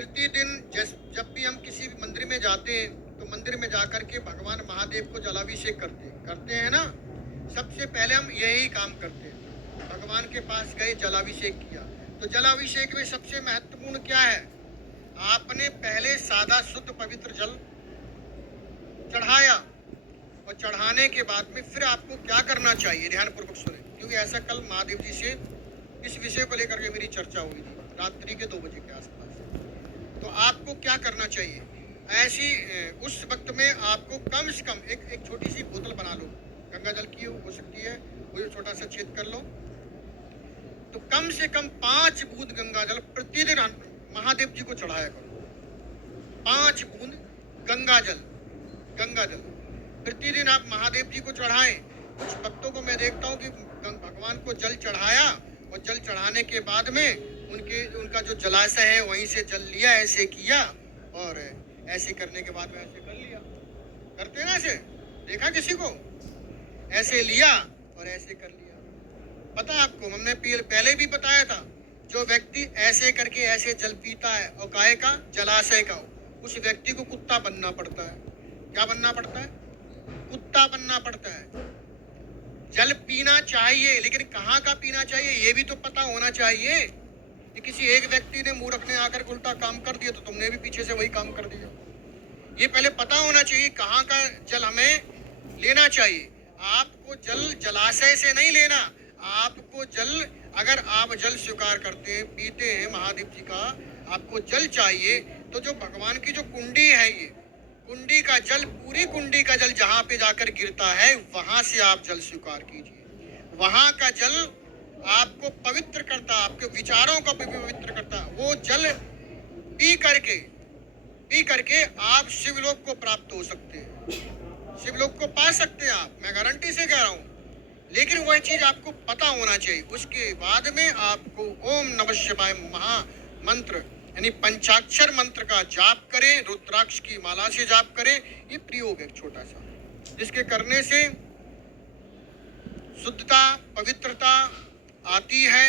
प्रतिदिन जब भी हम किसी भी मंदिर में जाते हैं तो मंदिर में जाकर के भगवान महादेव को जलाभिषेक करते हैं ना। सबसे पहले हम यही काम करते हैं, भगवान के पास गए, जलाभिषेक किया। तो जलाभिषेक में सबसे महत्वपूर्ण क्या है? आपने पहले सादा शुद्ध पवित्र जल चढ़ाया और चढ़ाने के बाद में फिर आपको क्या करना चाहिए, ध्यानपूर्वक सुने, क्योंकि ऐसा कल महादेव जी से इस विषय को लेकर के मेरी चर्चा हुई थी रात्रि के 2 बजे के आसपास। तो आपको क्या करना चाहिए? ऐसी उस वक्त में आपको कम से कम एक छोटी सी बोतल बना लो, गंगा जल की हो सकती है, वो छोटा सा छेद कर लो। तो कम से कम 5 बूंद गंगा जल प्रतिदिन महादेव जी को चढ़ाया करो। 5 बूंद गंगा जल प्रतिदिन आप महादेव जी को चढ़ाएं। कुछ भक्तों को मैं देखता हूँ कि भगवान को जल चढ़ाया और जल चढ़ाने के बाद में उनका जो जलाशय है वहीं से जल लिया, ऐसे किया और ऐसे करने के बाद में ऐसे कर लिया। करते ना ऐसे? देखा किसी को? ऐसे लिया और ऐसे कर लिया। पता आपको, हमने पहले भी बताया था, जो व्यक्ति ऐसे करके ऐसे जल पीता है और काहे का, जलाशय का, उस व्यक्ति को कुत्ता बनना पड़ता है। क्या बनना पड़ता है? कुत्ता बनना पड़ता है। जल पीना चाहिए, लेकिन कहाँ का पीना चाहिए ये भी तो पता होना चाहिए। कि किसी एक व्यक्ति ने, मूर्ख ने आकर उल्टा काम कर दिया तो तुमने भी पीछे से वही काम कर दिया। ये पहले पता होना चाहिए कहाँ का जल हमें लेना चाहिए। आपको जल जलाशय से नहीं लेना, आपको जल, अगर आप जल स्वीकार करते हैं, पीते हैं महादेव जी का, आपको जल चाहिए, तो जो भगवान की जो कुंडी है, ये कुंडी का जल, पूरी कुंडी का जल जहाँ पे जाकर गिरता है वहां से आप जल स्वीकार कीजिए। वहां का जल आपको पवित्र करता, आपके विचारों को भी पवित्र करता। वो जल पी करके आप शिवलोक को प्राप्त हो सकते हैं, शिवलोक को पा सकते हैं आप, मैं गारंटी से कह रहा हूँ। लेकिन वह चीज आपको पता होना चाहिए। उसके बाद में आपको ओम नमः शिवाय महा मंत्र यानी पंचाक्षर मंत्र का जाप करें, रुद्राक्ष की माला से जाप करें। ये प्रयोग है छोटा सा, जिसके करने से शुद्धता, पवित्रता आती है।